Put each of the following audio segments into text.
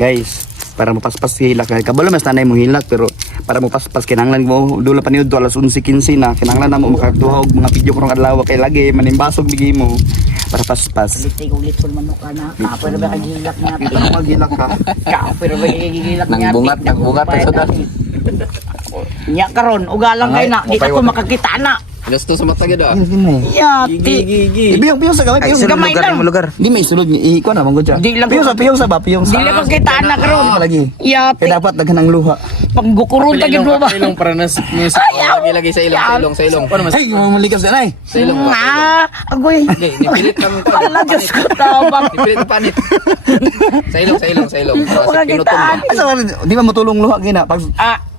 Guys, para mapaspas hilak kabalo mas nanay mo hilak pero para mapaspas kinahanglan mo dula pa niud alas 11:15 na kinahanglan namo makatuha og mga video karong adlaw kay lagi manimbasog bigi mo para paspas. Ulit ko manok na. Pero ba kagilak niya? Kita mo magilak ka. Pero ba kagilak niya? Nang bungat sa dati. Nya karon ugalang kay na, di ako makakita na. Gusto sa mata gid ah. Yati. Piyong sa gamay, piyong sa gamay lugar lang. mo lugar. Di may sulod ni iko na manggo siya. Di lang Piyong sa ba piyong Di sa. lang ko kita na karon. Lagi. Yati. Kaya dapat daghan ng luha. Panggukurun ta gid ba? Ilong para nas music. Lagi sa ilong, sa ilong. Ay, malikas na ay. Sa ilong. Agoy. Nipilit lang ko. Ala Diyos ko tabang. Nipilit ang panit. Sa ilong. Wala kitaan. Asa di ba motulong luha gina pag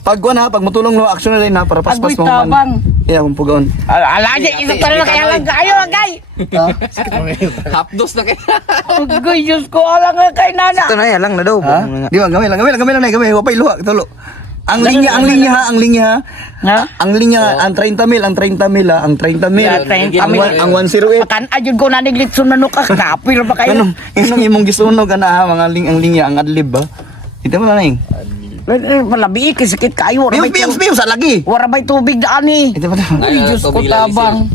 pag motulong luha action na rin na para paspas Agoy mo tabang. man. Iya kung pugaon. Ala di isa tara kaya lang kayo agay. Hapdos na kaya. Agoy Diyos ko ala nga kay nana. Ito na lang na daw. Di ba gamay lang na gamay wapay luha tulo. Ang linya ha. Ang linya ang 30 mil ang 30 mil. Ang 108. Makan ajud ko na niglitson manok ka kapil pa kayo. Ano? Inong imong gisunog ana ha mga ang linya ang adlib ba. Ito mo na ning. Malabi sakit kayo. Piyong sa lagi. Wara bay tubig daan ni. Ito pa. Ay Diyos ko tabang.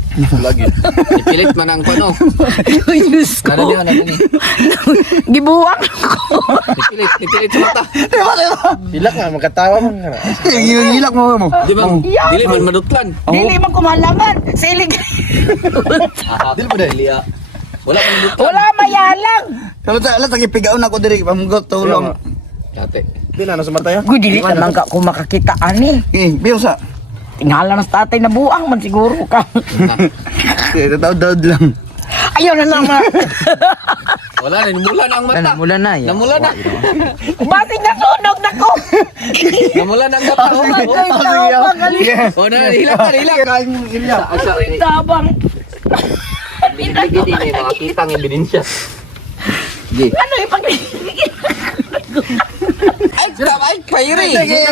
Lagi. Nipilit man ang pano. Ay Diyos ko. Ano ni? Gibuang ko. Nipilit sa mata. Hilak nga, magkatawa man nga. Hilak mo. Di ba? Dili man madutlan. Dili man kumalangan. Silig. Dili pa dali ah. Wala man madutlan. Wala mayalang. Kalau sa gipigaon ako diri pamugot tulong. Dati. Di na, sa mata ya? Guy, dili naman ka kung makakita ani. Piyong sa. Tingala na sa tatay na buang man siguro ka. Daud lang. Ayun na naman. Wala na, namula na ang mata. Namula na. Namula na. Basig na sunog na ko. Namula na ang mata. Ay, tabang. O na, hilak. Ay, tabang. Hindi makakita ang ebidensya. Ano ipag... Ay, grab, ay, kairi. Kasi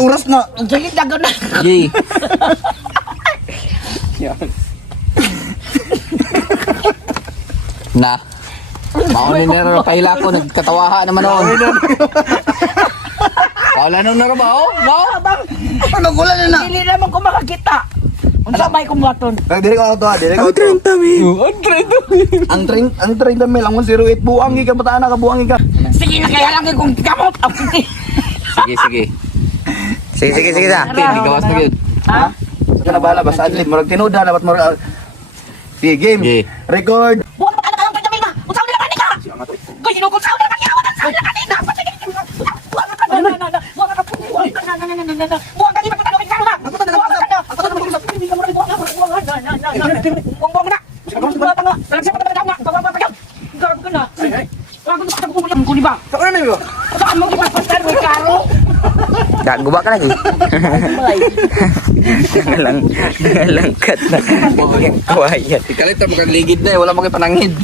oras na. Sige, dago na. Yay. Na. Maunin na rin pahila ko, nagkatawaha naman ako. Wala nung narabaho, no? Nagulan na na. Dili naman ko makakita. Unsa may kumuhaton? Dili ko to. Ang 30 mil ang 108 buang ka bataan ka buang ka. Sige na kaya lang kung kamot. Sige. Sige sa. Okay, di gawas na yun. Ha? Kana bala basta adlib murag tinuda dapat murag. Sige, game. Okay. Record. Buwan pa ka lang pagdamay ba? Unsa na ka? Guy, sino kung sa na kayawan sa kanina? Buwan ka na. Buwan ka di magtatanong ka na. Buwan na. Buwan na. Talagang pa na. Gago ka na. Gago ka ko lang ko di ba? Sa ano yo? Saan mo ipapasar mo karo? Guba ka lagi. Ngalangkat na. Kawayan. Ikalit na, magkaligid na eh, wala makipangid.